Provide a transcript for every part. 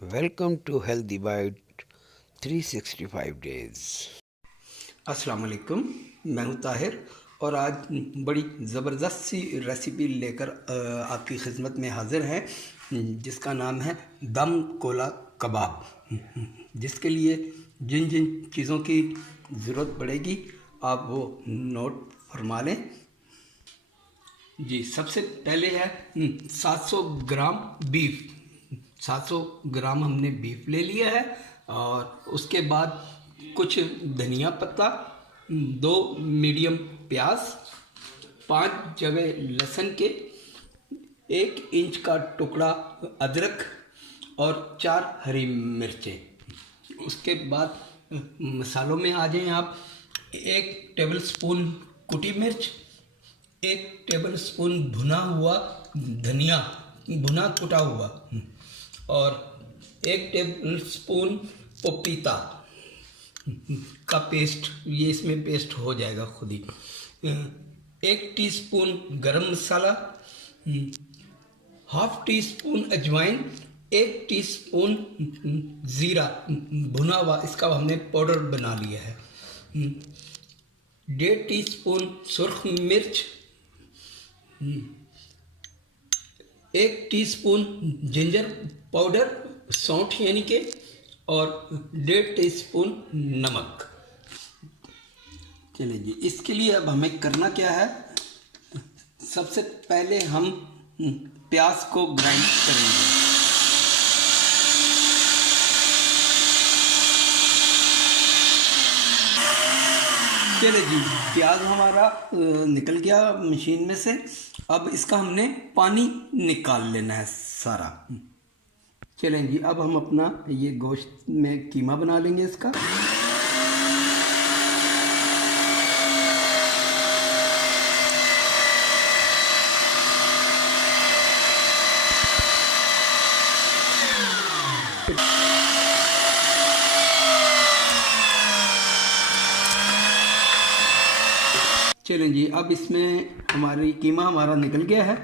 Welcome to healthy bite 365 days. अस्सलाम वालेकुम। मैं हूं ताहिर और आज बड़ी ज़बरदस्त सी रेसिपी लेकर आपकी खिदमत में हाज़िर हैं, जिसका नाम है दम कोला कबाब। जिसके लिए जिन जिन चीज़ों की ज़रूरत पड़ेगी आप वो नोट फरमा लें। जी, सबसे पहले है 700 ग्राम बीफ। 700 ग्राम हमने बीफ ले लिया है और उसके बाद कुछ धनिया पत्ता, 2 मीडियम प्याज, 5 जवे लहसुन के, 1 इंच का टुकड़ा अदरक और 4 हरी मिर्चें। उसके बाद मसालों में आ जाएं आप। 1 टेबल स्पून कुटी मिर्च, 1 टेबल स्पून भुना हुआ धनिया, भुना कुटा हुआ, और 1 टेबल स्पून पपीता का पेस्ट, ये इसमें पेस्ट हो जाएगा खुद ही। 1 टीस्पून गरम मसाला, हाफ टी स्पून अजवाइन, 1 टीस्पून ज़ीरा भुना हुआ, इसका हमने पाउडर बना लिया है। 1.5 टीस्पून सुर्ख मिर्च, 1 टीस्पून जिंजर पाउडर, सौंठ यानी के, और 1.5 टीस्पून नमक। चलिए जी, इसके लिए अब हमें करना क्या है। सबसे पहले हम प्याज को ग्राइंड करेंगे। चलिए जी, प्याज हमारा निकल गया मशीन में से। अब इसका हमने पानी निकाल लेना है सारा। चलें जी, अब हम अपना ये गोश्त में कीमा बना लेंगे इसका। चलें जी, अब इसमें हमारी कीमा हमारा निकल गया है।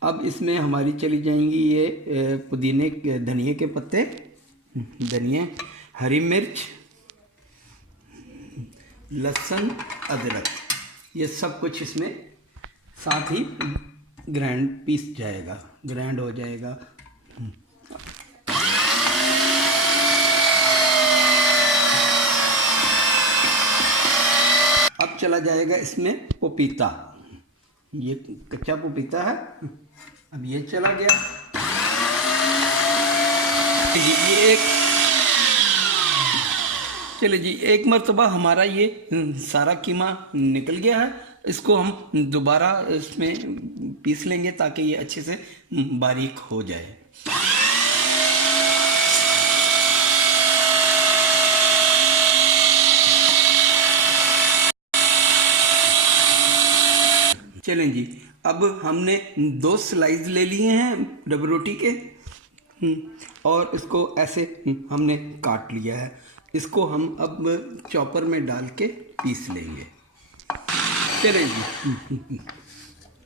अब इसमें हमारी चली जाएंगी ये पुदीने धनिए के पत्ते, धनिया, हरी मिर्च, लहसुन, अदरक, ये सब कुछ इसमें साथ ही ग्राइंड हो जाएगा। अब चला जाएगा इसमें पपीता, ये कच्चा पपीता है, अब ये चला गया। ये चलिए जी, एक मरतबा हमारा ये सारा कीमा निकल गया है। इसको हम दोबारा इसमें पीस लेंगे ताकि ये अच्छे से बारीक हो जाए। चलें जी, अब हमने 2 स्लाइस ले लिए हैं डबल रोटी के, और इसको ऐसे हमने काट लिया है। इसको हम अब चॉपर में डाल के पीस लेंगे। चलें जी,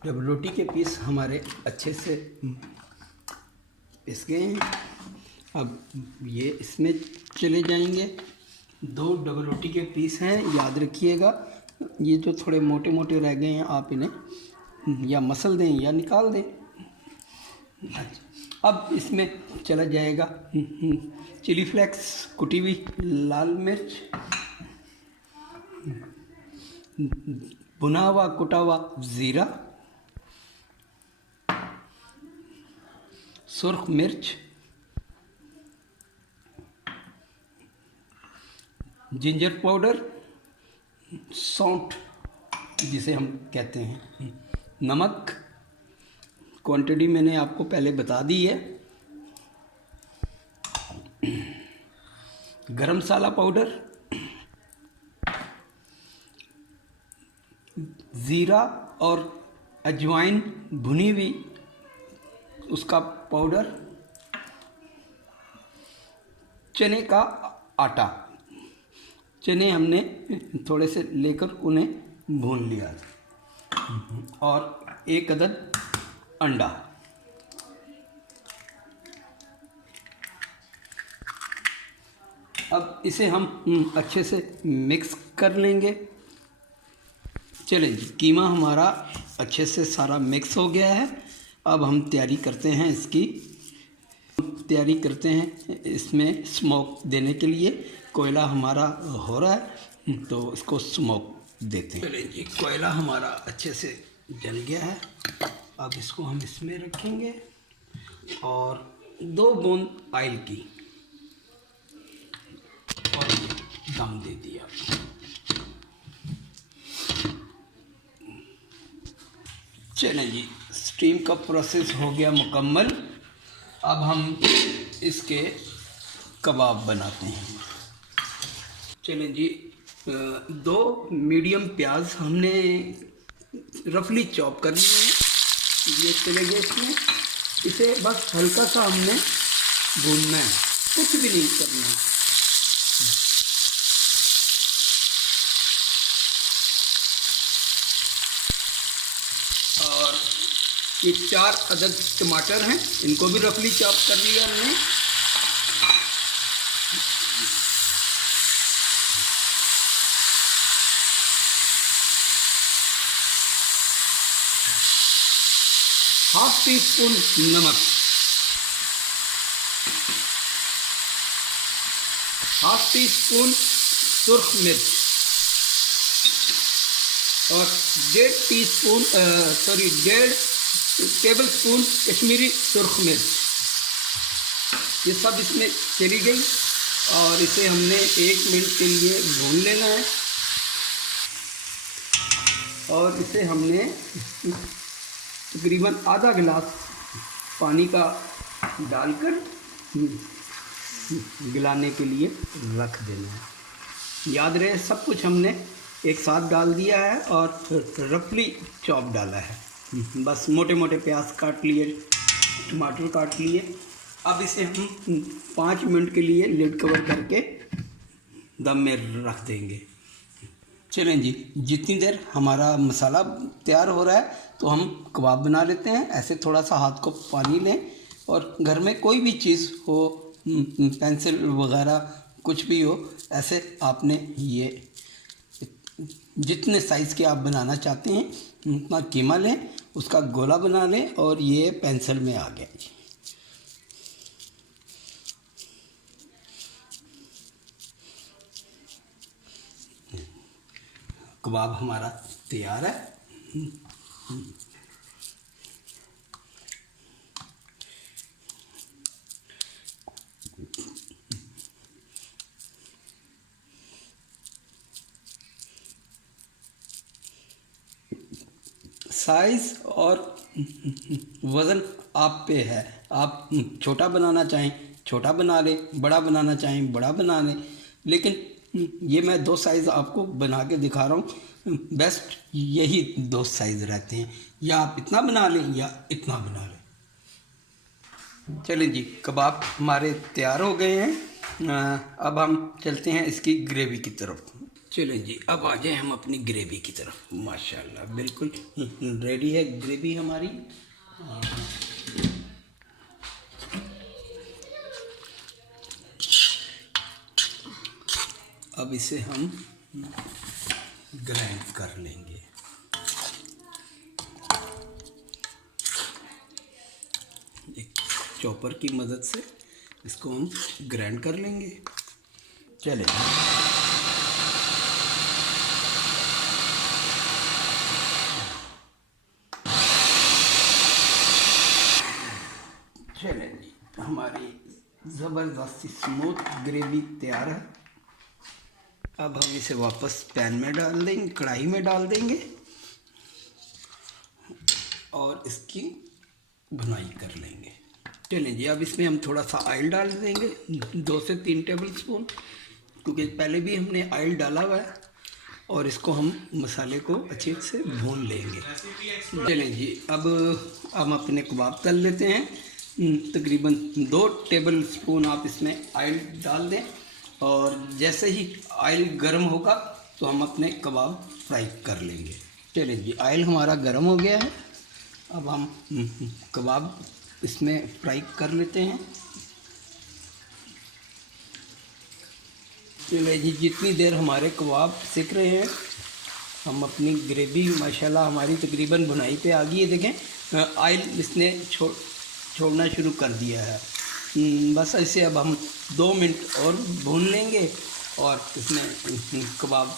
डबल रोटी के पीस हमारे अच्छे से पिस गए हैं। अब ये इसमें चले जाएंगे। 2 डबल रोटी के पीस हैं, याद रखिएगा। ये जो थोड़े मोटे मोटे रह गए हैं आप इन्हें या मसल दें या निकाल दें। अच्छा, अब इसमें चला जाएगा चिली फ्लेक्स, कुटी हुई लाल मिर्च, भुना हुआ कुटा हुआ ज़ीरा, सुर्ख मिर्च, जिंजर पाउडर, सौंठ जिसे हम कहते हैं, नमक, क्वांटिटी मैंने आपको पहले बता दी है, गरम मसाला पाउडर, ज़ीरा और अजवाइन भुनी हुई उसका पाउडर, चने का आटा। चने हमने थोड़े से लेकर उन्हें भून लिया, और 1 अदद अंडा। अब इसे हम अच्छे से मिक्स कर लेंगे। चलिए जी, कीमा हमारा अच्छे से सारा मिक्स हो गया है। अब हम तैयारी करते हैं इसमें स्मोक देने के लिए। कोयला हमारा हो रहा है तो इसको स्मोक देते हैं। चलिए जी, कोयला हमारा अच्छे से जल गया है। अब इसको हम इसमें रखेंगे और 2 बूंद ऑयल की और दम दे दिया। चलें जी, स्टीम का प्रोसेस हो गया मुकम्मल। अब हम इसके कबाब बनाते हैं। चलें जी, 2 मीडियम प्याज हमने रफली चॉप कर लिए हैं, ये चले गए इसमें। इसे बस हल्का सा हमने भूनना है, कुछ भी नहीं करना है। और ये 4 अदद टमाटर हैं, इनको भी रफली चॉप कर लिया हमने। ½ टीस्पून नमक, ½ टीस्पून सुर्ख मिर्च और 1.5 टेबल स्पून कश्मीरी सुर्ख मिर्च, ये सब इसमें चली गई और इसे हमने 1 मिनट के लिए भून लेना है। और इसे हमने तकरीबन आधा गिलास पानी का डालकर गिलाने के लिए रख देना है। याद रहे, सब कुछ हमने एक साथ डाल दिया है और रफली चॉप डाला है। बस मोटे मोटे प्याज काट लिए, टमाटर काट लिए। अब इसे हम 5 मिनट के लिए लिड कवर करके दम में रख देंगे। चलें जी, जितनी देर हमारा मसाला तैयार हो रहा है तो हम कबाब बना लेते हैं। ऐसे थोड़ा सा हाथ को पानी लें और घर में कोई भी चीज़ हो, पेंसिल वगैरह कुछ भी हो, ऐसे आपने ये जितने साइज़ के आप बनाना चाहते हैं उतना कीमा लें, उसका गोला बना लें और ये पेंसिल में आ गया जी। कबाब हमारा तैयार है। साइज़ और वज़न आप पे है। आप छोटा बनाना चाहें छोटा बना लें, बड़ा बनाना चाहें बड़ा बना लें, लेकिन ये मैं 2 साइज़ आपको बना के दिखा रहा हूँ। बेस्ट यही 2 साइज़ रहते हैं, या आप इतना बना लें या इतना बना लें। चलें जी, कबाब हमारे तैयार हो गए हैं। अब हम चलते हैं इसकी ग्रेवी की तरफ। चलें जी, अब आ जाए हम अपनी ग्रेवी की तरफ। माशाल्लाह बिल्कुल रेडी है ग्रेवी हमारी। अब इसे हम ग्राइंड कर लेंगे। एक चॉपर की मदद से इसको हम ग्राइंड कर लेंगे। चलें, चलें जी, हमारी ज़बरदस्ती स्मूथ ग्रेवी तैयार है। अब हम इसे वापस पैन में डाल देंगे, कढ़ाई में डाल देंगे और इसकी भुनाई कर लेंगे। चलें जी, अब इसमें हम थोड़ा सा ऑयल डाल देंगे, 2 से 3 टेबल स्पून, क्योंकि पहले भी हमने ऑयल डाला हुआ है। और इसको हम मसाले को अच्छे से भून लेंगे। चलें जी, अब हम अपने कबाब तल लेते हैं। तकरीबन 2 टेबल स्पून आप इसमें ऑयल डाल दें और जैसे ही ऑयल गर्म होगा तो हम अपने कबाब फ्राई कर लेंगे। चलिए जी, ऑयल हमारा गर्म हो गया है। अब हम कबाब इसमें फ्राई कर लेते हैं। चलिए जी, जितनी देर हमारे कबाब सिक रहे हैं, हम अपनी ग्रेवी माशाल्लाह हमारी तकरीबन भुनाई पे आ गई है। देखें ऑयल इसने छोड़ना शुरू कर दिया है। बस ऐसे अब हम 2 मिनट और भून लेंगे और इसमें कबाब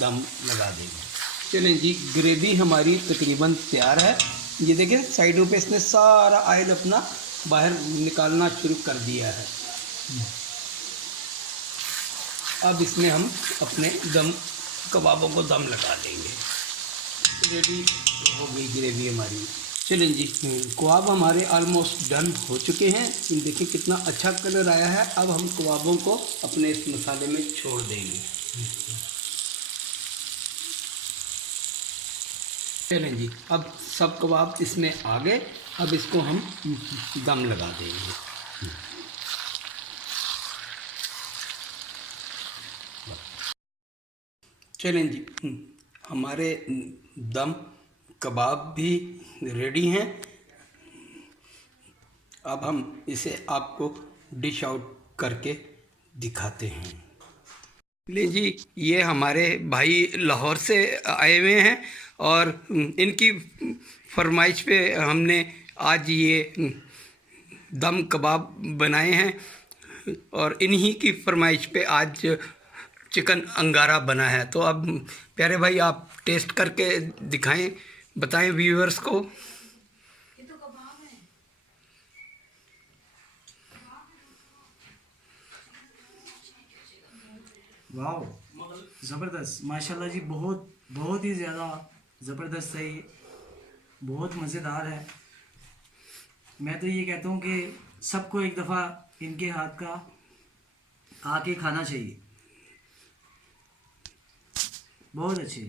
दम लगा देंगे। चलें जी, ग्रेवी हमारी तकरीबन तैयार है। ये देखें साइडों पे इसने सारा ऑयल अपना बाहर निकालना शुरू कर दिया है। अब इसमें हम अपने कबाबों को दम लगा देंगे। रेडी हो गई ग्रेवी हमारी। चलें जी, कबाब हमारे ऑलमोस्ट डन हो चुके हैं। देखिए कितना अच्छा कलर आया है। अब हम कबाबों को अपने इस मसाले में छोड़ देंगे। चलें जी, अब सब कबाब इसमें आ गए। अब इसको हम दम लगा देंगे। चलें जी, हमारे दम कबाब भी रेडी हैं। अब हम इसे आपको डिश आउट करके दिखाते हैं। ले जी, ये हमारे भाई लाहौर से आए हुए हैं और इनकी फरमाइश पे हमने आज ये दम कबाब बनाए हैं और इन्हीं की फरमाइश पे आज चिकन अंगारा बना है। तो अब प्यारे भाई आप टेस्ट करके दिखाएं, बताएं व्यूअर्स को। वाह, ज़बरदस्त माशाल्लाह जी, बहुत ही ज़्यादा ज़बरदस्त है ये, बहुत मज़ेदार है। मैं तो ये कहता हूँ कि सबको एक दफ़ा इनके हाथ का आके खाना चाहिए। बहुत अच्छे।